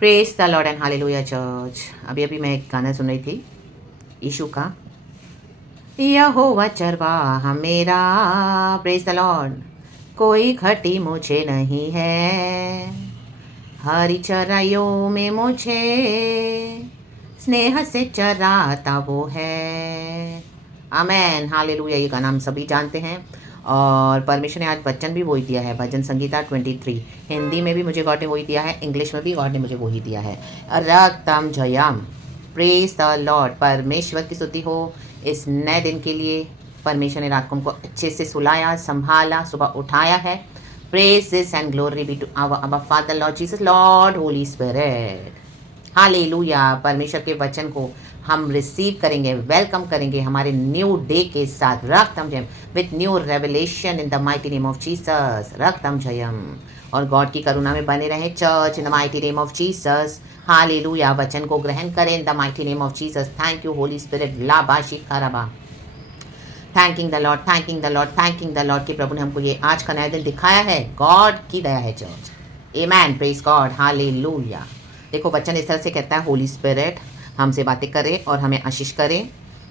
Praise the Lord and hallelujah church. अभी अभी मैं एक गाना सुन रही थी यीशु का, यहोवा चरवाहा मेरा, प्रेज द लॉर्ड, कोई घटी मुझे नहीं है, हरी चराइयों में मुझे स्नेह से चराता वो है। आमेन, हालेलुया। ये गाना हम सभी जानते हैं और परमेश्वर ने आज वचन भी वही दिया है, भजन संगीता 23। हिंदी में भी मुझे गॉड ने वही दिया है, इंग्लिश में भी गॉड ने मुझे वही दिया है। रक्तम जयम, प्रेज द लॉर्ड। परमेश्वर की स्तुति हो इस नए दिन के लिए। परमेश्वर ने रात को हमको अच्छे से सुलाया, संभाला, सुबह उठाया है। Praises and glory be to our Father Lord Jesus, Lord Holy Spirit. Hallelujah. परमेश्वर के वचन को हम रिसीव करेंगे, वेलकम करेंगे हमारे न्यू डे के साथ। रक्तम जयम with new revelation in the mighty name of Jesus. रक्तम जयम। और गॉड की करुणा में बने रहें church in the mighty name of Jesus. Hallelujah. वचन को ग्रहण करें in the mighty name of Jesus. Thank you Holy Spirit. लाबा शिकाराबा। Thanking the Lord, thanking the Lord, thanking the Lord कि प्रभु ने हमको ये आज का नया दिन दिखाया है। गॉड की दया है church. Amen, praise God, hallelujah. देखो वचन इस तरह से कहता है, होली स्पिरिट हमसे बातें करे और हमें आशीष करे।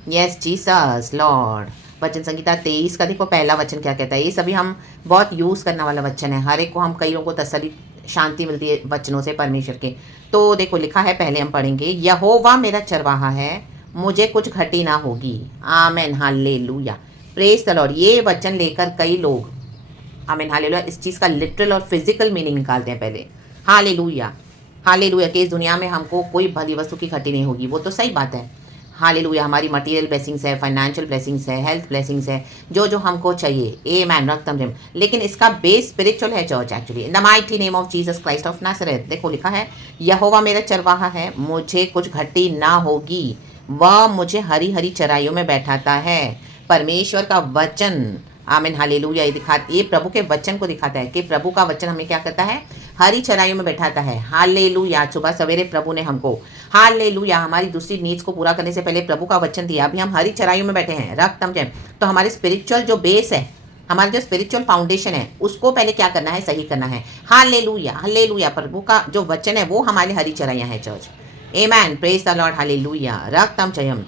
Yes Jesus Lord. वचन संगीता 23 का देखो पहला वचन क्या कहता है। ये सभी हम बहुत यूज़ करने वाला वचन है, हर एक को हम कई लोगों को तसल्ली शांति मिलती है वचनों से परमेश्वर के। तो देखो लिखा है, पहले हम पढ़ेंगे, यहोवा मेरा चरवाहा है, मुझे कुछ घटी ना होगी। आमेन, हालेलुया, प्रेज द लॉर्ड। ये वचन लेकर कई लोग, आमेन हालेलुया, इस चीज़ का लिटरल और फिजिकल मीनिंग निकालते हैं पहले। हालेलुया, हालेलुया कि इस दुनिया में हमको कोई भली वस्तु की घटी नहीं होगी, वो तो सही बात है। हालेलुया, हमारी मटीरियल ब्लेसिंग्स है, फाइनेंशियल ब्लेसिंग्स है, हेल्थ ब्लेसिंग्स है, जो जो हमको चाहिए। ए मैन, रक्तम जिम। लेकिन इसका बेस स्पिरिचुअल है church actually. In the mighty name of Jesus Christ of Nazareth. देखो लिखा है, यहोवा मेरा चरवाहा है, मुझे कुछ घटी ना होगी, वह मुझे हरी हरी चराइयों में बैठाता है। परमेश्वर का वचन, आमीन हालेलुया, ये प्रभु के वचन को दिखाता है कि प्रभु का वचन हमें क्या करता है, हरी चराइयों में बैठाता है। हालेलुया। सुबह सवेरे प्रभु ने हमको, हालेलुया, हमारी दूसरी नीड्स को पूरा करने से पहले प्रभु का वचन दिया। अभी हम हरी चराइयों में बैठे हैं। रक्तम जय। तो हमारे स्पिरिचुअल जो बेस है, हमारा जो स्पिरिचुअल फाउंडेशन है, उसको पहले क्या करना है, सही करना है। Hallelujah, hallelujah. प्रभु का जो वचन है वो हमारे हरी चराइयाँ हैं church. Amen, praise the Lord, hallelujah. रक्तम जयम,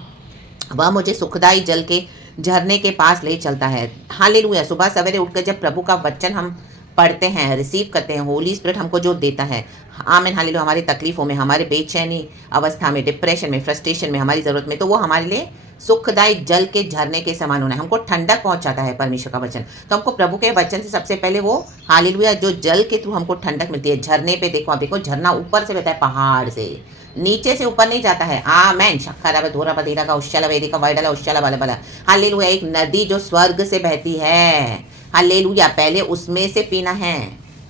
वह मुझे सुखदाई जल के झरने के पास ले चलता है। हालेलुया। सुबह सवेरे उठकर जब प्रभु का वचन हम पढ़ते हैं, रिसीव करते हैं, होली स्पिरिट हमको जो देता है, आमीन हालेलुया, हमारी तकलीफों में, हमारे बेचैनी अवस्था में, डिप्रेशन में, फ्रस्ट्रेशन में, हमारी ज़रूरत में, तो वो हमारे लिए सुखदायी जल के झरने के समान होना है। हमको ठंडक पहुंचाता है परमेश्वर का वचन। तो हमको प्रभु के वचन से सबसे पहले वो हालेलुया, जो जल के थ्रू हमको ठंडक मिलती है। झरने पे देखो, आप देखो झरना ऊपर से बहता है, पहाड़ से, नीचे से ऊपर नहीं जाता है। आमेन, शक्खरा धोरा बधीरा का उश्चला वेदिका वाइडला उश्चला बला बला। हालेलुया। एक नदी जो स्वर्ग से बहती है। हालेलुया। पहले उसमें से पीना है,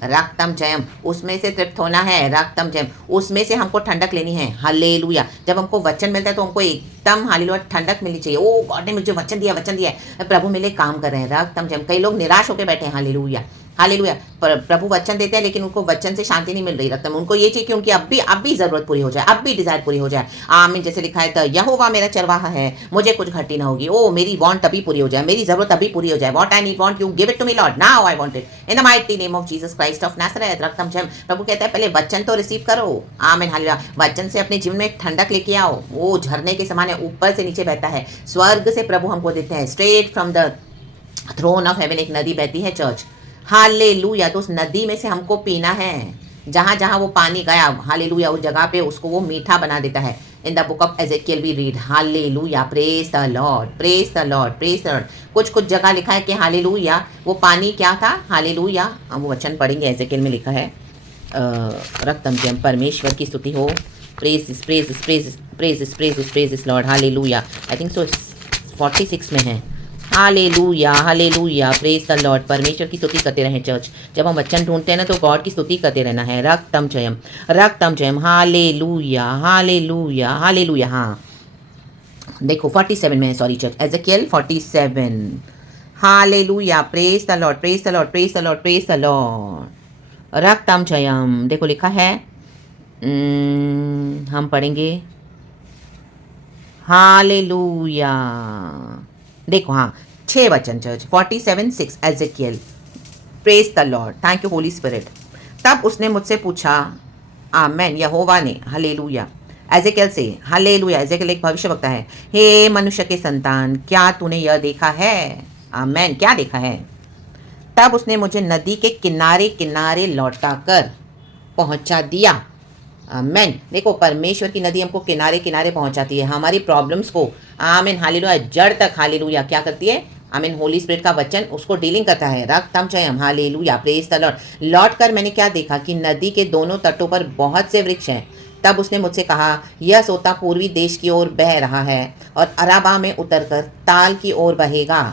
रक्तम जयम, उसमें से तृप्त होना है, रक्तम जयम, उसमें से हमको ठंडक लेनी है। हालेलुया। जब हमको वचन मिलता है तो हमको एकदम हालेलुया ठंडक मिलनी चाहिए। ओ गॉड ने मुझे वचन दिया, वचन दिया है, प्रभु मेरे काम कर रहे हैं, रक्तम जयम। कई लोग निराश होकर बैठे हैं। Hallelujah, hallelujah. प्रभु वचन देते हैं लेकिन उनको वचन से शांति नहीं मिल रही, रक्तम। उनको ये चाहिए कि उनकी अब भी जरूरत पूरी हो जाए, अब भी डिजायर पूरी हो जाए। आमीन। जैसे लिखा है, तो यहोवा मेरा चरवाहा है, मुझे कुछ घटी ना होगी। ओ मेरी वांट अभी पूरी हो जाए, मेरी जरूरत अभी पूरी हो जाए। What I need, want you give it to me Lord, now I want it in the mighty name of Jesus Christ of Nazareth. रक्तम जयम। प्रभु कहता है पहले वचन तो रिसीव करो। आमीन हालेलुया। वचन से अपने जीवन में ठंडक लेके आओ। वो झरने के समान है, ऊपर से नीचे बहता है, स्वर्ग से प्रभु हमको देते हैं। Straight from the throne of heaven एक नदी बहती है चर्च। हालेलुया। तो उस नदी में से हमको पीना है। जहाँ जहाँ वो पानी गया, हालेलुया, उस जगह पे उसको वो मीठा बना देता है। In the book of Ezekiel we read, hallelujah, praise the Lord, praise the Lord, praise the Lord. कुछ कुछ जगह लिखा है कि हालेलुया, वो पानी क्या था, हालेलुया। वो वचन पढ़ेंगे, एजेकियल में लिखा है, रक्तम जयम, परमेश्वर की स्तुति हो। Praise praise praise praise praise praise Lord, hallelujah. I think so 46 में है। Hallelujah, hallelujah, praise the Lord. परमेश्वर की स्तुति करते रहें चर्च। जब हम वचन ढूंढते हैं ना तो गॉड की स्तुति करते रहना है। रक्तम जयम, रक्तम जयम, हालेलुया, हालेलुया, हालेलुया। हाँ देखो 47 में है, sorry church, Ezekiel 47। Hallelujah, praise the Lord, praise the Lord, praise the Lord, praise the Lord. रक्तम जयम। देखो लिखा है, हम पढ़ेंगे, हालेलुया। देखो हाँ 6 वचन church, 47:6 Ezekiel. Praise the Lord, thank you Holy spirit. तब उसने मुझसे पूछा, आमेन। यहोवा ने, हालेलुया, एजेकियल से, हालेलुया, एजेकियल एक भविष्यवक्ता है, हे मनुष्य के संतान, क्या तूने यह देखा है? आमेन, क्या देखा है? तब उसने मुझे नदी के किनारे किनारे लौटा कर पहुंचा दिया। आमेन। देखो, परमेश्वर की नदी हमको किनारे किनारे पहुंचाती है, हमारी प्रॉब्लम्स को, आमीन, हालेलुया, जड़ तक, हालेलुया, क्या करती है? आमीन, होली स्पिरिट का वचन उसको डीलिंग करता है। रक्तम चयम, हालेलुया, प्रेज द लॉर्ड। लौट कर मैंने क्या देखा कि नदी के दोनों तटों पर बहुत से वृक्ष हैं। तब उसने मुझसे कहा, यह सोता पूर्वी देश की ओर बह रहा है और अराबा में उतरकर ताल की ओर बहेगा।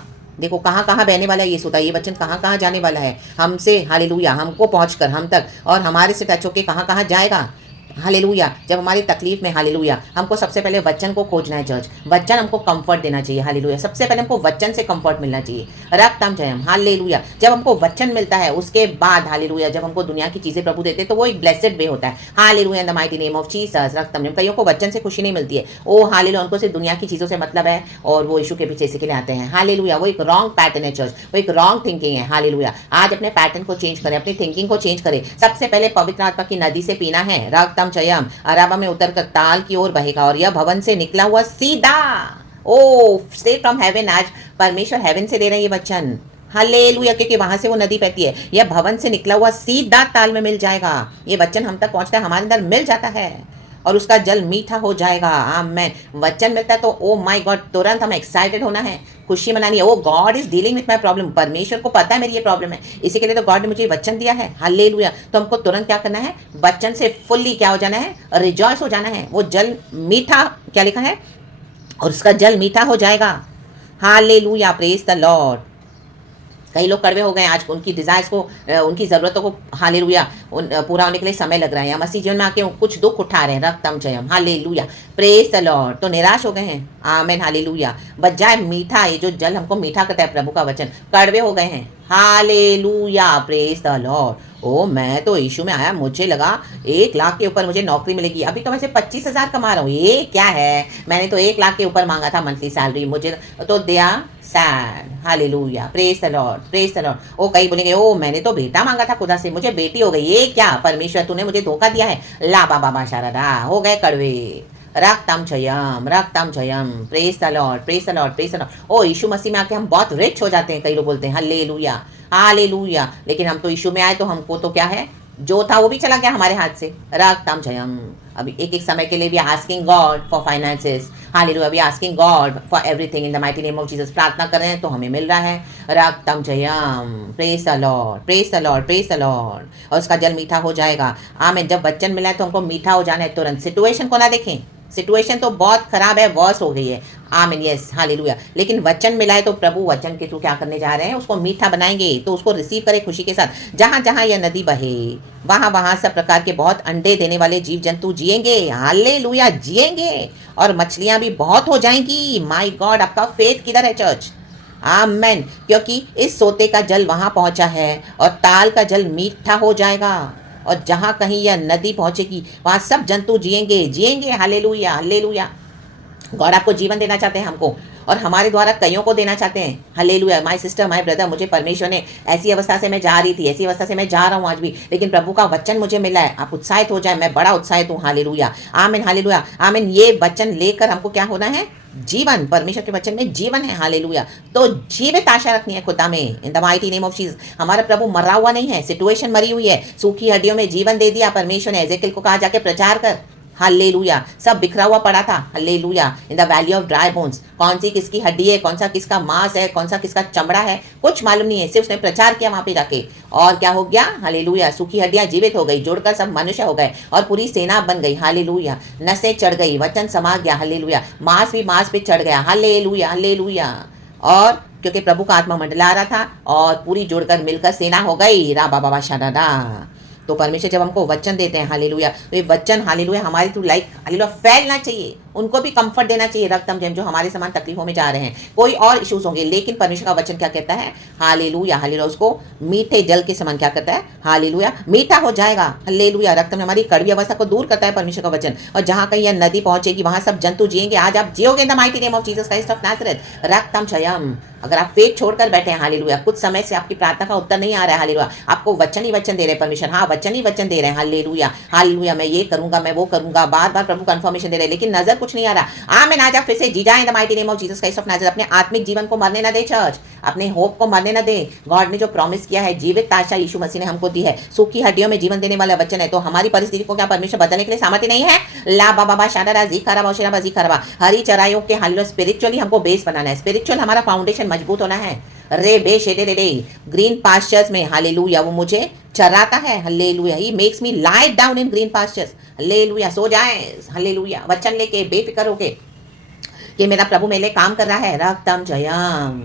देखो कहाँ कहाँ बहने वाला है ये सोता, ये वचन कहाँ कहाँ जाने वाला है हमसे, हालेलुया, हमको पहुंचकर हम तक, और हमारे से टच होके कहाँ कहाँ जाएगा। हालेलुया, जब हमारी तकलीफ में, हालेलुया, हमको सबसे पहले वचन को खोजना है चर्च। वचन हमको कंफर्ट देना चाहिए, हालेलुया, सबसे पहले हमको वचन से कंफर्ट मिलना चाहिए। रक्तम जयम, हालेलुया। जब हमको वचन मिलता है उसके बाद, हालेलुया, जब हमको दुनिया की चीज़ें प्रभु देते हैं तो वो एक ब्लेसेड वे होता है। Hallelujah, in the mighty name of Jesus. रक्तम जयम। कईयों को वचन से खुशी नहीं मिलती है, ओ हालेलुया, उनको सिर्फ दुनिया की चीज़ों से मतलब है और वो यीशु के पीछे इसी के लिए आते हैं। हालेलुया, वो एक रॉन्ग पैटर्न है चर्च, वो एक रॉन्ग थिंकिंग है। हालेलुया, आज अपने पैटर्न को चेंज करें, अपनी थिंकिंग को चेंज करें। सबसे पहले पवित्र आत्मा की नदी से पीना है। रक्तम जयम, अराबा में उतरकर ताल की ओर बहेगा और यह भवन से निकला हुआ सीधा, ओ स्ट्रेट फ्रॉम हेवन। आज परमेश्वर हेवन से दे रहे हैं ये वचन, हालेलुया, क्योंकि वहां से वो नदी बहती है। यह भवन से निकला हुआ सीधा ताल में मिल जाएगा। ये वचन हम तक पहुंचता है, हमारे अंदर मिल जाता है और उसका जल मीठा हो जाएगा। आमेन। वचन मिलता है तो ओ माय गॉड, तुरंत हमें एक्साइटेड होना है, खुशी मनानी है। Oh God is dealing with my problem, परमेश्वर को पता है मेरी ये प्रॉब्लम है, इसी के लिए तो गॉड ने मुझे वचन दिया है। हालेलुया। तो हमको तुरंत क्या करना है? वचन से फुल्ली क्या हो जाना है? रिजॉइस हो जाना है। वो जल मीठा, क्या लिखा है? और उसका जल मीठा हो जाएगा। Hallelujah, praise the Lord. कई लोग कड़वे हो गए आज, उनकी डिज़ायर्स को, उनकी ज़रूरतों को, हालेलुया, पूरा होने के लिए समय लग रहा है, या मसीह जीवन में आके कुछ दुख उठा रहे हैं। रक्तम जयम, हालेलुया, प्रेज द लॉर्ड। तो निराश हो गए हैं, आमेन, हालेलुया। बजाय मीठा, ये जो जल हमको मीठा करता है प्रभु का वचन, कड़वे हो गए हैं, हालेलुया, प्रेज द लॉर्ड। ओ मैं तो यीशु में आया, मुझे लगा 1 लाख के ऊपर मुझे नौकरी मिलेगी, अभी तो मैं सिर्फ 25,000 कमा रहा हूँ, ये क्या है? मैंने तो 1 लाख के ऊपर मांगा था मंथली सैलरी, मुझे तो दिया sad. Hallelujah, praise the Lord, praise the Lord. ओ कई बोलेंगे, ओ मैंने तो बेटा मांगा था खुदा से, मुझे बेटी हो गई, ये क्या? परमेश्वर तूने मुझे धोखा दिया है। ला बाबा शारदा, हो गए कड़वे। रक्तम जयम, रक्तम जयम, praise the Lord, praise the Lord, praise the Lord. ओ यीशु मसीह में आके हम बहुत रिच हो जाते हैं, कई लोग बोलते हैं हालेलुया, हालेलुया। लेकिन हम तो यीशु में आए तो हमको तो क्या है? जो था वो भी चला गया हमारे हाथ से। रक्तम जयम। अभी एक एक समय के लिए भी asking God for finances, hallelujah, we asking God for everything in the mighty name of Jesus. प्रार्थना कर रहे हैं तो हमें मिल रहा है। रक्तम जयम, praise the Lord, praise the Lord, praise the Lord. और उसका जल मीठा हो जाएगा। आमीन। जब वचन मिला है तो हमको मीठा हो जाना है तुरंत। सिचुएशन को ना देखें, सिचुएशन तो बहुत खराब है, वर्स हो गई है, आमीन, यस, हालेलुया। लेकिन वचन मिला है तो प्रभु वचन के थ्रू क्या करने जा रहे हैं? उसको मीठा बनाएंगे। तो उसको रिसीव करें खुशी के साथ। जहाँ जहाँ यह नदी बहे, वहाँ वहाँ सब प्रकार के बहुत अंडे देने वाले जीव जंतु जिएंगे, हालेलुया, जिएंगे। और मछलियाँ भी बहुत हो जाएंगी। माय गॉड, आपका फेथ किधर है चर्च? आमेन। क्योंकि इस सोते का जल वहाँ पहुँचा है और ताल का जल मीठा हो जाएगा। और जहाँ कहीं यह नदी पहुँचेगी वहाँ सब जंतु जिएंगे, जिएंगे। Hallelujah, hallelujah. गॉड आपको जीवन देना चाहते हैं हमको, और हमारे द्वारा कईयों को देना चाहते हैं। Hallelujah. My sister, my brother, मुझे परमेश्वर ने ऐसी अवस्था से मैं जा रही थी, ऐसी अवस्था से मैं जा रहा हूँ आज भी, लेकिन प्रभु का वचन मुझे मिला है। आप उत्साहित हो जाए, मैं बड़ा उत्साहित हूँ। हालेलुया, आमीन, हालेलुया, आमीन। ये वचन लेकर हमको क्या होना है? जीवन। परमेश्वर के वचन में जीवन है, हालेलुया। तो जीवित आशा रखनी है खुदा में, इन the mighty name of Jesus. हमारा प्रभु मरा हुआ नहीं है, सिचुएशन मरी हुई है, सूखी हड्डियों में जीवन दे दिया परमेश्वर ने। एजेकियल को कहा जाके प्रचार कर, हालेलुया। सब बिखरा हुआ पड़ा था, hallelujah, in the valley of dry bones. कौन सी किसकी हड्डी है, कौन सा किसका मांस है, कौन सा किसका चमड़ा है, कुछ मालूम नहीं है। सिर्फ उसने प्रचार किया वहां पे जाके, और क्या हो गया? हालेलुया, सूखी हड्डियां जीवित हो गई, जुड़कर सब मनुष्य हो गए और पूरी सेना बन गई। हालेलुया, नसें चढ़ गई, वचन समा गया। हालेलुया, मांस भी मांस पे चढ़ गया। Hallelujah, hallelujah. और क्योंकि प्रभु का आत्मा मंडला रहा था और पूरी जुड़कर मिलकर सेना हो गई। रा बाबा शादा। तो परमेश्वर जब हमको वचन देते हैं, हालेलुया, तो ये वचन, हालेलुया, हमारी थ्रू लाइक, हालेलुया, फैलना चाहिए। उनको भी कंफर्ट देना चाहिए। रक्तम जैम जो हमारे समान तकलीफों में जा रहे हैं, कोई और इश्यूज होंगे, लेकिन परमेश्वर का वचन क्या कहता है? हालेलुया, हालेलुया, उसको मीठे जल के समान क्या करता है? हालेलुया, मीठा हो जाएगा। हालेलुया, रक्तम हमारी कड़वी अवस्था को दूर करता है परमेश्वर का वचन। और जहाँ कहीं यह नदी पहुंचेगी वहां सब जंतु जिएंगे। आज आप जियोगे in the mighty name of Jesus Christ of Nazareth. रक्तम जयम। अगर आप फेथ छोड़कर बैठे हैं, हालेलुया, कुछ समय से आपकी प्रार्थना का उत्तर नहीं आ रहा है, हालेलुया, आपको वचन ही वचन दे रहे हैं परमेश्वर, हाँ वचन ही वचन दे रहे हैं, हालेलुया, हालेलुया, मैं ये करूंगा, मैं वो करूंगा, बार बार प्रभु कंफर्मेशन दे रहे हैं, लेकिन नजर कुछ नहीं आ रहा। आमीन। आज आप फिर से जी जाए इन the mighty name of Jesus Christ of Nazareth. अपने आत्मिक जीवन को मरने न दे चर्च, अपने होप को मरने न दे। गॉड ने जो प्रॉमिस किया है, जीवित आशा यीशु मसीह ने हमको दी है, सूखी हड्डियों में जीवन देने वाला वचन है। तो हमारी परिस्थिति को क्या परमेश्वर बदलने के लिए सामर्थ्य नहीं है? ला बाबा शादा जी खराबा शेराबा जी खराबा, हरी चराइयों के हालेलुया स्पिरिचुअली हमको बेस बनाना है, स्पिरिचुअल हमारा फाउंडेशन मजबूत होना है। रे बे शेडे रे रे ग्रीन पास्चर्स में, हालेलुया, वो मुझे चराता है, hallelujah, he makes me lie down in green pastures, hallelujah, सो जाए, हालेलुया, वचन लेके बेफिक्र होके कि मेरा प्रभु मेरे लिए काम कर रहा है। रक्तम जयम,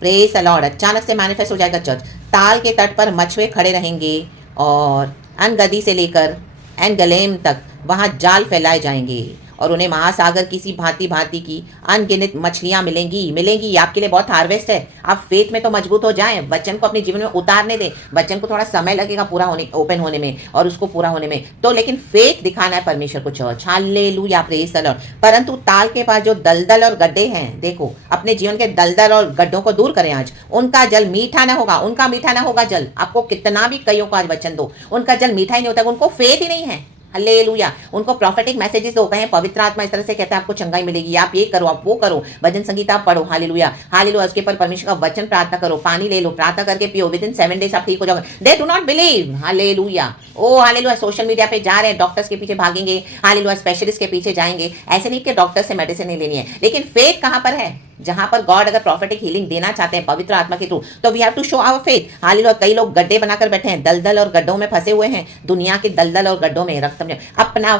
प्रेज द लॉर्ड। अचानक से मैनिफेस्ट हो जाएगा चर्च। ताल के तट पर मछुए खड़े रहेंगे और अनगदी से लेकर एनगलेम तक वहाँ जाल फैलाए जाएंगे और उन्हें महासागर की सी भांति भांति की अनगिनत मछलियां मिलेंगी। आपके लिए बहुत हार्वेस्ट है। आप फेथ में तो मजबूत हो जाएं, वचन को अपने जीवन में उतारने दें। वचन को थोड़ा समय लगेगा पूरा होने, ओपन होने में और उसको पूरा होने में, तो लेकिन फेथ दिखाना है परमेश्वर को church, hallelujah, praise the Lord. परंतु ताल के पास जो दलदल और गड्ढे हैं, देखो अपने जीवन के दलदल और गड्ढों को दूर करें आज। उनका जल मीठा ना होगा, उनका मीठा ना होगा जल। आपको कितना भी कईयों को आज वचन दो, उनका जल मीठा ही नहीं होता, उनको फेथ ही नहीं है। हालेलुया, उनको प्रोफेटिक मैसेजेस हो गए हैं, पवित्र आत्मा इस तरह से कहता है आपको चंगाई मिलेगी, आप ये करो, आप वो करो, भजन संगीत आप पढ़ो, हालेलुया, हालेलुया, उसके ऊपर परमेश्वर का वचन प्रार्थना करो, पानी ले लो, प्रार्थना करके पियो, विद इन 7 डेज आप ठीक हो जाओगे। They do not believe, hallelujah. Oh hallelujah, social media पे जा रहे हैं, डॉक्टर्स के पीछे भागेंगे, हालेलुया, स्पेशलिस्ट के पीछे जाएंगे। ऐसे नहीं कि डॉक्टर से मेडिसिन नहीं लेनी है, लेकिन फेथ कहाँ पर है? जहां पर गॉड अगर प्रोफेटिक हीलिंग देना चाहते हैं पवित्र आत्मा के थ्रू, तो we have to show our faith. Hallelujah, कई लोग गड्ढे बनाकर बैठे हैं, दलदल और गड्ढों में फंसे हुए हैं, दुनिया के दलदल और गड्ढों में रक्त में अपना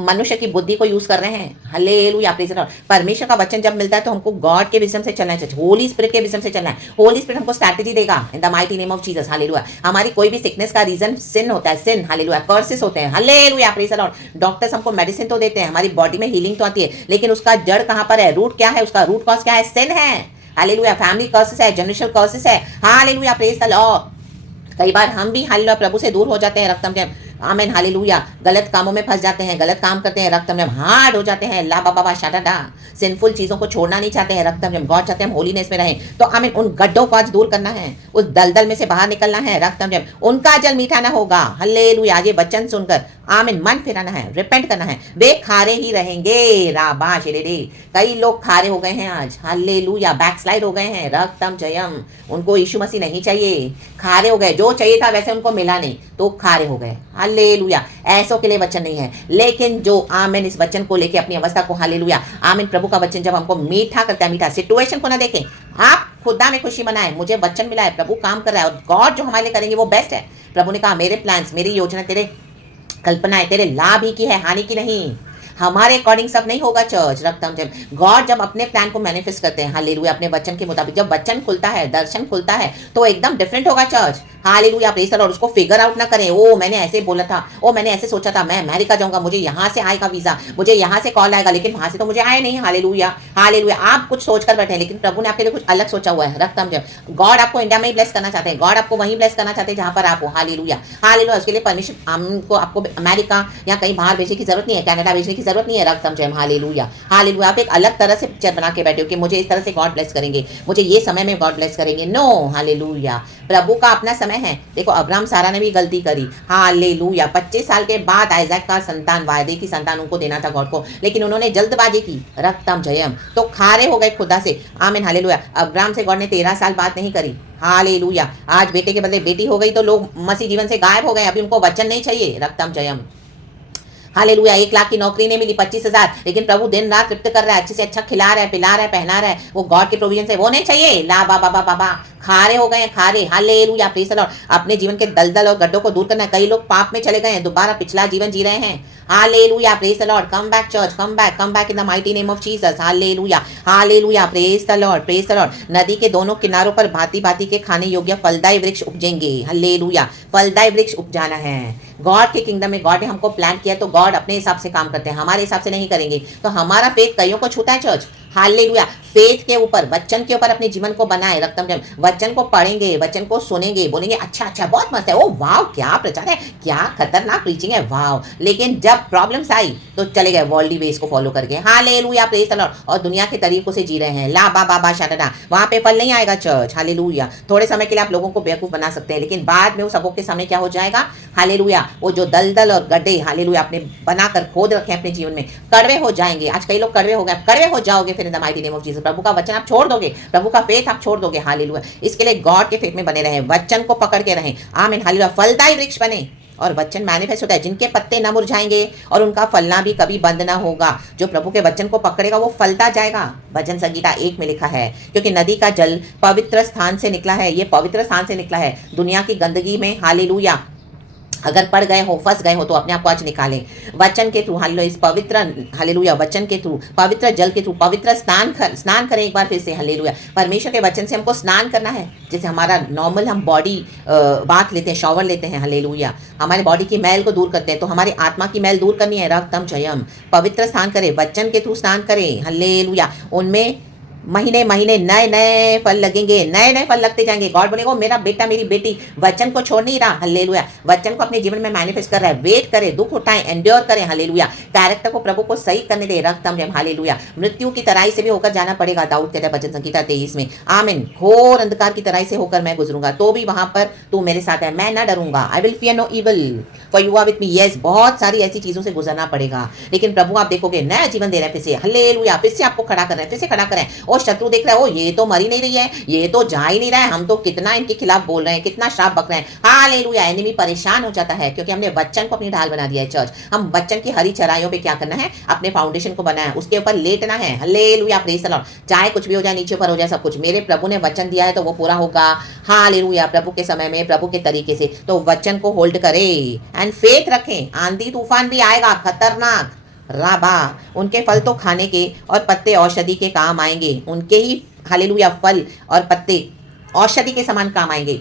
मनुष्य की बुद्धि को यूज कर रहे हैं। Hallelujah, praise the Lord. परमेश्वर का वचन जब मिलता है तो हमको गॉड के विजडम से चलना चाहिए, होली स्पिरिट के विजडम से चलना है। होली स्पिरिट हमको स्ट्रैटेजी देगा इन the mighty name of Jesus, hallelujah. हमारी कोई भी सिकनेस का रीजन सिन होता है, सिन, हालेलुया, कर्सेस होते हैं, hallelujah, praise the Lord. Doctors हमको मेडिसिन तो देते हैं, हमारी बॉडी में हीलिंग तो आती है, लेकिन उसका जड़ कहां पर है? रूट क्या है? उसका रूट कॉज क्या है? सिन है, हालेलुया। फैमिली कर्सेस है, जनरेशनल कर्सेस है, हालेलुया, प्रेज द लॉर्ड। कई बार हम भी हालेलुया प्रभु से दूर हो जाते हैं, रक्तम जब, आमेन, हालेलुया, गलत कामों में फंस जाते हैं, गलत काम करते हैं, रक्तम जब हार्ड हो जाते हैं, ला बाबा शादा, सिंफुल चीजों को छोड़ना नहीं चाहते हैं, रक्तम जब, गॉड चाहते हैं हम होलीनेस में रहें। तो आमेन, उन गड्ढों को आज दूर करना है, उस दलदल में से बाहर निकलना है, रक्तम जब, उनका जल मीठा ना होगा, हालेलुया। आज ये वचन सुनकर आमीन, मन फिराना है, रिपेंट करना है, वे खारे ही रहेंगे, राबा शेरे। कई लोग खारे हो गए हैं आज, हालेलुया, बैकस्लाइड हो गए हैं, रक्तम जयम, उनको यीशु मसीह नहीं चाहिए, खारे हो गए, जो चाहिए था वैसे उनको मिला नहीं तो खारे हो गए, हालेलुया। ऐसों के लिए वचन नहीं है, लेकिन जो आमीन इस वचन को लेके अपनी अवस्था को, हालेलुया, आमीन, प्रभु का वचन जब हमको मीठा करता है, मीठा, सिचुएशन को ना देखें, आप खुदा में खुशी मनाएं, मुझे वचन मिला है, प्रभु काम कर रहा है और गॉड जो हमारे लिए करेंगे वो बेस्ट है। प्रभु ने कहा मेरे प्लान्स, मेरी योजना, तेरे कल्पनाएं तेरे लाभ ही की है, हानि की नहीं। हमारे अकॉर्डिंग सब नहीं होगा चर्च, रक्तम जब, गॉड जब अपने प्लान को मैनिफेस्ट करते हैं, हालेलुया, अपने वचन के मुताबिक, जब वचन खुलता है, दर्शन खुलता है, तो एकदम डिफरेंट होगा church, hallelujah, praise the Lord. उसको फिगर आउट ना करें, ओ मैंने ऐसे बोला था, ओ मैंने ऐसे सोचा था, मैं अमेरिका जाऊंगा, मुझे यहाँ से आएगा वीजा, मुझे यहाँ से कॉल आएगा, लेकिन वहां से तो मुझे आए नहीं, हालेलुया, हालेलुया। आप कुछ सोच कर बैठे हैं, लेकिन प्रभु ने आपके लिए कुछ अलग सोचा हुआ है, रक्तम जब। गॉड आपको इंडिया में ही ब्लेस करना चाहते हैं, गॉड आपको वहीं ब्लेस करना चाहते हैं जहां पर आप हो, हालेलुया, हालेलुया। उसके लिए परमिशन हमको, आपको अमेरिका या कहीं बाहर भेजने की जरूरत नहीं है, कनाडा भेजने की जरूरत नहीं है, रक्तम जय, हालेलुया, हालेलुया। आप एक अलग तरह से पिक्चर बना के बैठे हो कि मुझे इस तरह से गॉड ब्लेस करेंगे, मुझे ये समय में गॉड ब्लेस करेंगे, नो, हालेलुया। प्रभु का अपना समय है। देखो अब्राहम सारा ने भी गलती करी, हालेलुया। 25 साल के बाद आइजैक का संतान, वायदे की संतान उनको देना था गॉड को, लेकिन उन्होंने जल्दबाजी की, रक्तम जयम, तो खारे हो गए खुदा से, आमीन, हालेलुया। अब्राहम से गॉड ने 13 साल बात नहीं करी, हालेलुया। आज बेटे के बदले बेटी हो गई तो लोग मसीह जीवन से गायब हो गए, अभी उनको वचन नहीं चाहिए, रक्तम जयम, हालेलुया। 1 लाख की नौकरी नहीं मिली, 25,000, लेकिन प्रभु दिन रात तृप्त कर रहा है, अच्छे से अच्छा खिला रहा है, पिला रहा है, पहना रहा है, वो गॉड के प्रोविजन से, वो नहीं चाहिए, ला बाबा बाबा, खारे हो गए हैं, खारे, हालेलुया, प्रेज द लॉर्ड। अपने जीवन के दलदल और गड्ढों को दूर करना है। कई लोग पाप में चले गए हैं, दोबारा पिछला जीवन जी रहे हैं, hallelujah, praise the Lord. Come back church, come back in the mighty name of Jesus, hallelujah, hallelujah, praise the Lord, praise the Lord. नदी के दोनों किनारों पर भांति भांति के खाने योग्य फलदायी वृक्ष उपजेंगे, हालेलुया, फलदायी वृक्ष उपजाना है। गॉड के किंगडम में गॉड ने हमको प्लान किया, तो गॉड अपने हिसाब से काम करते हैं, हमारे हिसाब से नहीं करेंगे, तो हमारा फेथ कईयों को छूता है चर्च, हालेलुया। फेथ के ऊपर, वचन के ऊपर अपने जीवन को बनाए, रक्तम जम, वचन को पढ़ेंगे, वचन को सुनेंगे, बोलेंगे अच्छा अच्छा बहुत मस्त है, ओ वाह क्या प्रचार है, क्या खतरनाक प्रीचिंग है, वाह। लेकिन जब प्रॉब्लम्स आई तो चले गए वर्ल्डली वेज को फॉलो करके, हालेलुया प्रेज द लॉर्ड, और दुनिया के तरीकों से जी रहे हैं, ला बा बा बा शाटा, वहां पे फल नहीं आएगा चर्च, हालेलुया। थोड़े समय के लिए आप लोगों को बेवकूफ बना सकते हैं, लेकिन बाद में वो सबों के सामने क्या हो जाएगा, हालेलुया, वो जो दलदल और गड्ढे हालेलुया आपने बनाकर खोद रखे अपने जीवन में, कड़वे हो जाएंगे। आज कई लोग कड़वे हो गए, कड़वे हो जाओगे फिर in the mighty name of Jesus. प्रभु का वचन आप छोड़ दोगे, प्रभु का फेथ आप छोड़ दोगे, हालेलुया। इसके लिए गॉड के फेथ में बने रहें, वचन को पकड़ के रहें, आमीन, हालेलुया। फलदायी वृक्ष बने, और वचन मैनिफेस्ट होता है, जिनके पत्ते न मुरझाएंगे और उनका फलना भी कभी बंद ना होगा। जो प्रभु के वचन को पकड़ेगा वो फलता जाएगा। भजन संगीता 1 में लिखा है, क्योंकि नदी का जल पवित्र स्थान से निकला है, ये पवित्र स्थान से निकला है। दुनिया की गंदगी में हालेलुया अगर पड़ गए हो, फंस गए हो, तो अपने आप को आज निकालें वचन के थ्रू, हालेलुया, इस पवित्र हालेलुया वचन के थ्रू, पवित्र जल के थ्रू, पवित्र स्नान करें एक बार फिर से, हालेलुया। परमेश्वर के वचन से हमको स्नान करना है, जैसे हमारा नॉर्मल हम बॉडी बाथ लेते हैं, शॉवर लेते हैं, हालेलुया, हमारे बॉडी की मैल को दूर करते हैं, तो हमारी आत्मा की मैल दूर करनी है, रक्तम जयम, पवित्र स्नान करें, वचन के थ्रू स्नान करें, हालेलुया। उनमें महीने महीने नए नए फल लगेंगे, नए नए फल लगते जाएंगे। गॉड बोलेगा मेरा बेटा मेरी बेटी वचन को छोड़ नहीं रहा, हालेलुया, वचन को अपने जीवन में मैनिफेस्ट कर रहा है। वेट करें, दुख उठाएं, एंड्योर करें, हालेलुया। कैरेक्टर को प्रभु को सही करने दे, रक्तम जम, हालेलुया। मृत्यु की तराई से भी होकर जाना पड़ेगा, दाऊद कहता है भजन संगीता 23 में, आमीन। घोर अंधकार की तराई से होकर मैं गुजरूंगा, तो भी वहां पर तू मेरे साथ है, मैं ना डरूंगा, I will fear no evil for you are with me. Yes, बहुत सारी ऐसी चीजों से गुजरना पड़ेगा, लेकिन प्रभु आप देखोगे नया जीवन दे रहे हैं फिर से, हालेलुया। फिर से आपको खड़ा कर रहे हैं, फिर से खड़ा करें। और शत्रु देख रहा है, ये तो मर ही नहीं रही है, ये तो जा ही नहीं रहा है, हम तो कितना इनके खिलाफ बोल रहे हैं, कितना श्राप बक रहे हैं, हालेलुया। एनिमी परेशान हो जाता है, क्योंकि हमने वचन को अपनी ढाल बना दिया है चर्च। हम वचन की हरी चराइयों पे क्या करना है, अपने फाउंडेशन को बनाया, उसके ऊपर लेटना है, हालेलुया प्रेज द लॉर्ड। चाहे कुछ भी हो जाए, नीचे ऊपर हो जाए, सब कुछ मेरे प्रभु ने वचन दिया है तो वो पूरा होगा, हालेलुया। प्रभु के समय में, प्रभु के तरीके से, तो वचन को होल्ड करें एंड फेथ रखें। आंधी तूफान भी आएगा, खतरनाक राबा, उनके फल तो खाने के और पत्ते औषधि के काम आएंगे, उनके ही हालेलुया फल और पत्ते औषधि के समान काम आएंगे।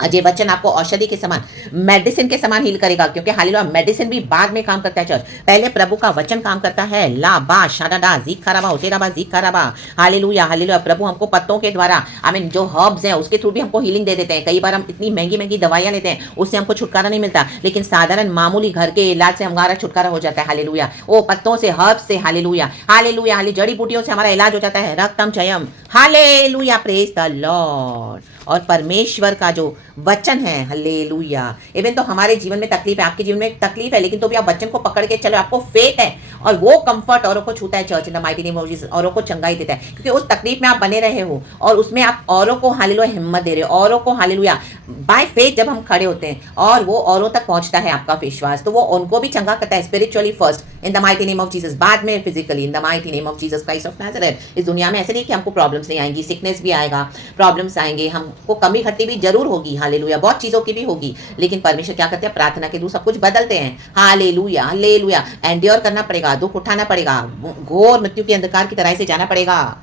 अजय वचन आपको औषधि के समान, मेडिसिन के समान हील करेगा, क्योंकि हालेलुया मेडिसिन भी बाद में काम करता है चर्च, पहले प्रभु का वचन काम करता है। ला बा शाडा जीक खराबा उतेराबा जीक खराबा, हालेलुया हालेलुया। प्रभु हमको पत्तों के द्वारा, आई मीन जो हर्ब्स हैं उसके थ्रू भी हमको हीलिंग दे देते हैं। कई बार हम इतनी महंगी महंगी दवाइयां लेते हैं, उससे हमको छुटकारा नहीं मिलता, लेकिन साधारण मामूली घर के इलाज से हमारा छुटकारा हो जाता है, हालेलुया। वो पत्तों से, हर्ब्स से, हालेलुया हालेलुया, हाले जड़ी बूटियों से हमारा इलाज हो जाता है, रक्तम जयम, हालेलुया प्रेज द लॉर्ड। और परमेश्वर का जो वचन है, हालेलुया, इवन तो हमारे जीवन में तकलीफ है, आपके जीवन में तकलीफ है, लेकिन तो भी आप वचन को पकड़ के चलो, आपको फेथ है, और वो कंफर्ट औरों को छूता है church in the mighty name of Jesus, औरों को चंगाई देता है, क्योंकि उस तकलीफ में आप बने रहे हो और उसमें आप औरों को हालेलुया हिम्मत दे रहे हो, औरों को हालेलुया बाय फेथ जब हम खड़े होते हैं और वो औरों तक पहुंचता है आपका विश्वास, तो वो उनको भी चंगा करता है, spiritually first in the mighty name of Jesus, बाद में physically in the mighty name of Jesus Christ of Nazareth. इस दुनिया में ऐसे नहीं कि हमको प्रॉब्लम्स नहीं आएंगी, सिकनेस भी आएगा, प्रॉब्लम्स आएंगे, हमको कमी घटी भी जरूर होगी, हालेलुया, बहुत चीजों की भी होगी, लेकिन परमेश्वर क्या करते हैं, प्रार्थना के थ्रू सब कुछ बदलते हैं, हालेलुया हालेलुया। एंड्योर करना पड़ेगा, दुख उठाना पड़ेगा, घोर मृत्यु के अंधकार की तरह से जाना पड़ेगा,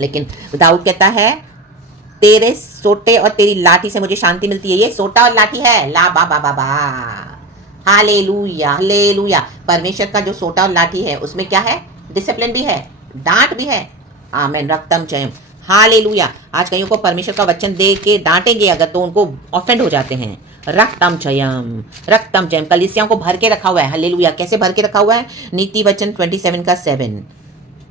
लेकिन दाऊद कहता है तेरे सोटे और तेरी लाठी से मुझे शांति मिलती है। ये सोटा और लाठी है, ला बा बा बा बा, हालेलुया हालेलुया। परमेश्वर का जो सोटा और लाठी है उसमें क्या है, डिसिप्लिन भी है, डांट भी है, आमेन, रक्तम जयम, हालेलुया। आज कईयों को परमेश्वर का वचन दे के डांटेंगे अगर, तो उनको ऑफेंड हो जाते हैं, रक्तम जयम रक्तम जयम। कलीसियाओं को भर के रखा हुआ है, हालेलुया। कैसे भर के रखा हुआ है, नीति वचन 27 का 7,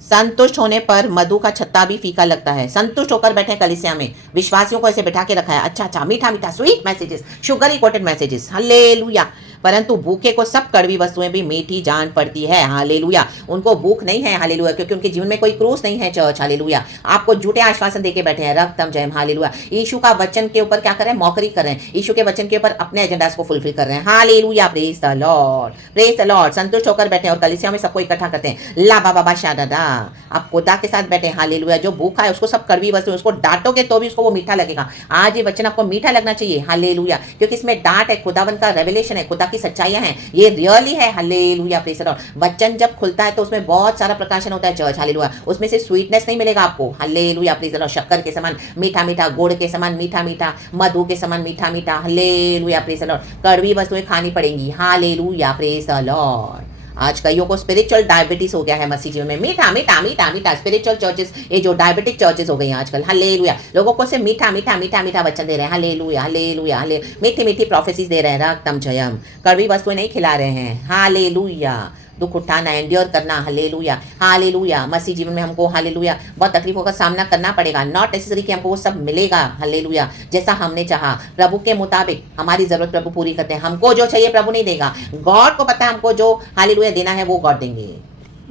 संतुष्ट होने पर मधु का छत्ता भी फीका लगता है। संतुष्ट होकर बैठे कलीसिया में, विश्वासियों को ऐसे बैठा के रखा है, अच्छा अच्छा मीठा मीठा sweet messages, sugary coated messages, hallelujah. परंतु भूखे को सब कड़वी वस्तुएं भी मीठी जान पड़ती है, हालेलुया। उनको भूख नहीं है, हालेलुया, क्योंकि उनके जीवन में कोई क्रूस नहीं है चर्च, हालेलुया। आपको झूठे आश्वासन देके बैठे हैं, रक्तम जयम, हालेलुया। यीशु का वचन के ऊपर क्या कर रहे हैं, मौकरी कर रहे हैं, यीशु के वचन के ऊपर अपने एजेंडास को फुलफिल कर रहे हैं, hallelujah, praise the Lord praise the Lord. संतुष्ट होकर बैठे और कलीसिया में सबको इकट्ठा करते हैं, ला बाबा बा शादा, आप खुदा के साथ बैठे, हालेलुया। जो भूखा है उसको सब कड़वी वस्तु, उसको डांटोगे तो भी उसको वो मीठा लगेगा। आज ये वचन आपको मीठा लगना चाहिए, हालेलुया, क्योंकि इसमें डांट है, खुदावन का रेवलेशन है, खुदा की सच्चाइयां हैं, ये रियली है, हालेलुया प्रेज द लॉर्ड। वचन जब खुलता है तो उसमें बहुत सारा प्रकाशन होता है चर्च, हालेलुया। उसमें से स्वीटनेस नहीं मिलेगा आपको, हालेलुया प्रेज द लॉर्ड। शक्कर के समान मीठा मीठा, गुड़ के समान मीठा मीठा, मधु के समान मीठा मीठा, हालेलुया प्रेज द लॉर्ड। कड़वी वस्तुएं खानी पड़ेंगी, हालेलुया प्रेज द लॉर्ड। आज कईयों को स्पिरिचुअल डायबिटीज हो गया है मसीह जीवन में। मीठा मीठा मीठा मीठा स्पिरिचुअल चर्चेस, ये जो डायबिटिक चर्चेस हो गई हैं आजकल, हालेलुया। लोगों को सिर्फ मीठा मीठा मीठा मीठा वचन दे रहे हैं, हालेलुया हालेलुया हाले, मीठी मीठी प्रोफेसीज दे रहे हैं, रक्तम जयम। कड़वी वस्तुएं नहीं खिला रहे हैं, हालेलुया। दुख उठाना, एंड्योर करना, हालेलुया हालेलुया। मसीह जीवन में हमको हालेलुया बहुत तकलीफों का सामना करना पड़ेगा। नॉट नेसेसरी कि हमको वो सब मिलेगा, हालेलुया, जैसा हमने चाहा। प्रभु के मुताबिक हमारी जरूरत प्रभु पूरी करते हैं। हमको जो चाहिए प्रभु नहीं देगा, गॉड को पता है हमको जो हालेलुया देना है वो गॉड देंगे।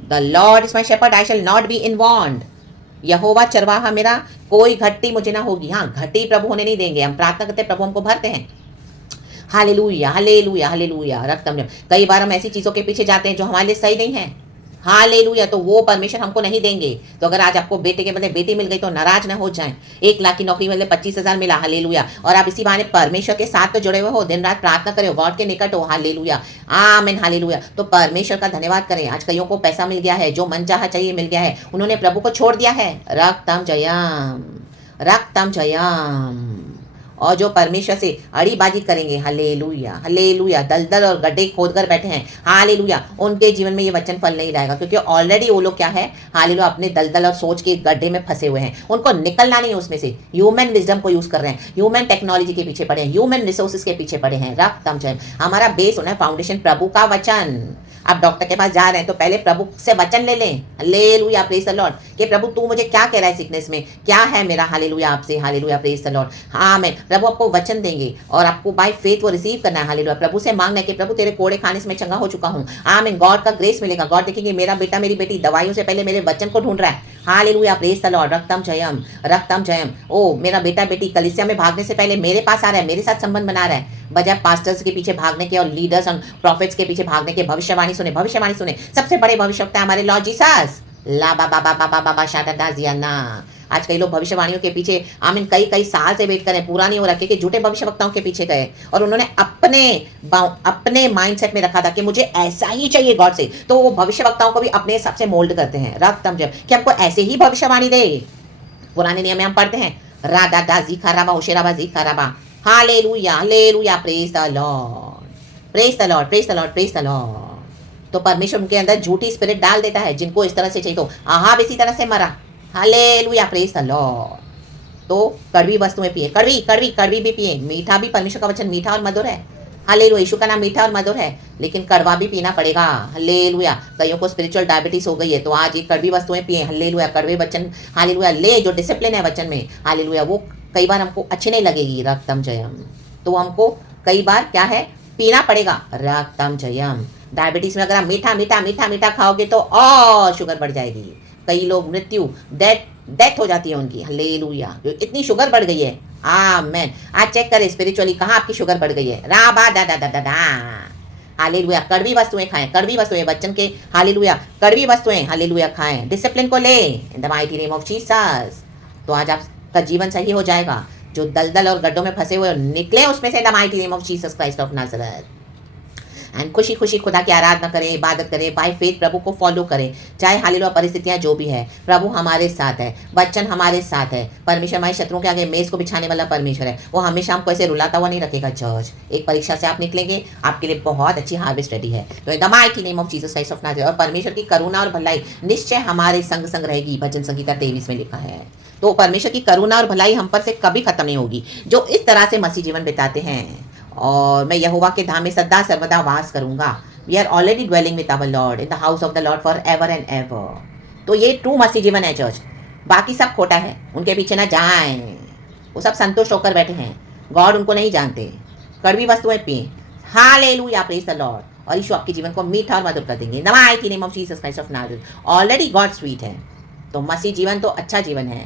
The Lord is my shepherd, I shall not be in want. यहोवा चरवाहा मेरा, कोई घट्टी मुझे ना होगी। हाँ, घट्टी प्रभु होने नहीं देंगे। हम प्रार्थना करते हैं, प्रभु हमको भरते हैं, हालेलुया हालेलुया हालेलुया। रक्तम। कई बार हम ऐसी चीज़ों के पीछे जाते हैं जो हमारे लिए सही नहीं है, हालेलुया, तो वो परमेश्वर हमको नहीं देंगे। तो अगर आज आपको बेटे के बदले बेटी मिल गई तो नाराज ना हो जाएं। 1 लाख की नौकरी बदले 25,000 मिला, हालेलुया, और आप इसी बहाने परमेश्वर के साथ तो जुड़े हुए हो, दिन रात प्रार्थना करो, गॉड के निकट हो, हालेलुया आमीन हालेलुया। तो परमेश्वर का धन्यवाद करें। आज कईयों को पैसा मिल गया है, जो मन चाहा चाहिए मिल गया है, उन्होंने प्रभु को छोड़ दिया है, रक्तम जयम रक्तम जयम। और जो परमेश्वर से अड़ीबाजी करेंगे, हालेलुया हालेलुया, दलदल और गड्ढे खोद कर बैठे हैं, हालेलुया, उनके जीवन में ये वचन फल नहीं लाएगा, क्योंकि ऑलरेडी वो लोग क्या है, हालेलुया, अपने दलदल और सोच के गड्ढे में फंसे हुए हैं। उनको निकलना नहीं है उसमें से। ह्यूमन विजडम को यूज कर रहे हैं, ह्यूमन टेक्नोलॉजी के पीछे पड़े हैं, ह्यूमन रिसोर्सेज के पीछे पड़े हैं, रक्तम जय। हमारा बेस होना है, फाउंडेशन प्रभु का वचन। आप डॉक्टर के पास जा रहे हैं तो पहले प्रभु से वचन ले लें, हालेलुया प्रेज द लॉर्ड, कि प्रभु तू मुझे क्या कह रहा है सिकनेस में, क्या है मेरा, हालेलुया आपसे, हालेलुया प्रेज द लॉर्ड। आमीन। प्रभु आपको वचन देंगे और आपको बाय फेथ वो रिसीव करना है, हालेलुया। प्रभु से मांगना है कि प्रभु तेरे कोड़े खाने से मैं चंगा हो चुका हूँ, आमीन। गॉड का ग्रेस मिलेगा। गॉड देखेंगे मेरा बेटा मेरी बेटी दवाइयों से पहले मेरे वचन को ढूंढ रहा है, हालेलुया प्रेज द लॉर्ड, रक्तम जयम रक्तम जयम। ओ मेरा बेटा बेटी कलीसिया में भागने से पहले मेरे पास आ रहा है, मेरे साथ संबंध बना रहा है, बजाय पास्टर्स के पीछे भागने के और लीडर्स और प्रॉफिट्स के पीछे भागने के। भविष्यवाणी सुने, भविष्यवाणी सुने। सबसे बड़े भविष्यवक्ता हमारे लॉर्ड जीसस, ला बाबा बाबा बाबा बाबा शादा जियाना। आज कई लोग भविष्यवाणियों के पीछे आमीन कई कई साल से वेट करें, पूरा नहीं हो रहा, क्योंकि झूठे भविष्यवक्ताओं के पीछे गए और उन्होंने अपने माइंडसेट में रखा था कि मुझे ऐसा ही चाहिए गॉड से, तो वो भविष्यवक्ताओं को भी अपने हिसाब से मोल्ड करते हैं, रक्तम जब, कि हमको ऐसे ही भविष्यवाणी दे। पुराने नियम में हम पढ़ते हैं, राधा दा जीखा राबा ओशेराबा जीखा राबा, hallelujah hallelujah praise the Lord praise the Lord praise the Lord praise the Lord. तो परमेश्वर उनके अंदर झूठी स्पिरिट डाल देता है, जिनको इस तरह से चाहिए। तो आहाब इसी तरह से मरा, हालेलुया प्रेज द लॉर्ड। तो कड़वी वस्तुएं पिए, कड़वी कड़वी कड़वी भी पिए। मीठा भी, परमेश्वर का वचन मीठा और मधुर है, हालेलुया। यीशु का नाम मीठा और मधुर है, लेकिन कड़वा भी पीना पड़ेगा, हालेलुया। कईयों को स्पिरिचुअल डायबिटीज हो गई है, तो आज ये कड़वी वस्तुएं पिए, हालेलुया। कड़वे वचन, हालेलुया, ले जो डिसिप्लिन है वचन में, हालेलुया, वो कई बार हमको अच्छी नहीं लगेगी, रक्तम जयम। तो हमको कई बार क्या है, पीना पड़ेगा, रक्तम जयम। डायबिटीज में अगर आप मीठा मीठा मीठा मीठा खाओगे तो और शुगर बढ़ जाएगी। कई लोग मृत्यु, डेथ हो जाती है उनकी, हालेलुया, इतनी शुगर बढ़ गई है, आमेन। आज चेक करें स्पिरिचुअली कहाँ आपकी शुगर बढ़ गई है, राबा दा दा दा दा दा, हालेलुया। कड़वी वस्तुएं खाएं, कड़वी वस्तुएं बच्चन के, हालेलुया, कड़वी वस्तुएं, हालेलुया, खाएं, डिसिप्लिन को ले, इन the mighty name of Jesus. तो आज आपका जीवन सही हो जाएगा। जो दलदल और गड्ढों में फंसे हुए निकले उसमें से, इन the mighty name of Jesus Christ of Nazareth. And खुशी खुशी खुदा की आराधना करें, इबादत करें, बाय फेथ प्रभु को फॉलो करें, चाहे हालेलुया परिस्थितियां जो भी है, प्रभु हमारे साथ है, वचन हमारे साथ है। परमेश्वर हमारे शत्रुओं के आगे मेज को बिछाने वाला परमेश्वर है, वो हमेशा हमको ऐसे रुलाता हुआ नहीं रखेगा। चर्च, एक परीक्षा से आप निकलेंगे, आपके लिए बहुत अच्छी हार्वेस्ट रेडी है। तो इन the mighty name of Jesus Christ of Nazareth. और परमेश्वर की करुणा और भलाई निश्चय हमारे संग संग रहेगी, भजन संगीता 23 में लिखा है। तो परमेश्वर की करुणा और भलाई हम पर से कभी खत्म नहीं होगी, जो इस तरह से मसीह जीवन बिताते हैं। और मैं यहोवा के धाम में सदा सर्वदा वास करूंगा। We are already dwelling with our Lord in the house of the Lord for ever and ever. तो ये ट्रू मसीह जीवन है चर्च, बाकी सब खोटा है, उनके पीछे ना जाएं। वो सब संतुष्ट होकर बैठे हैं, गॉड उनको नहीं जानते। कड़वी वस्तुएं पिए, हालेलुया प्रेज द लॉर्ड। और यीशु आपके जीवन को मीठा और मधुर कर देंगे, इन the mighty name of Jesus Christ of Nazareth. Already God sweet है, तो मसीह जीवन तो अच्छा जीवन है।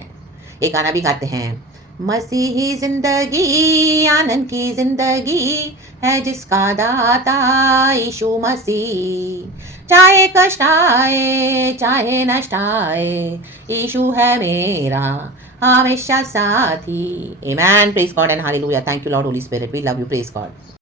एक गाना भी गाते हैं, मसीही जिंदगी आनंद की जिंदगी है, जिसका दाता यीशु मसीह। चाहे कष्ट आए चाहे नष्ट आए, यीशु है मेरा हमेशा साथी। Amen, praise God and hallelujah. Thank you Lord Holy Spirit, we love you, praise God.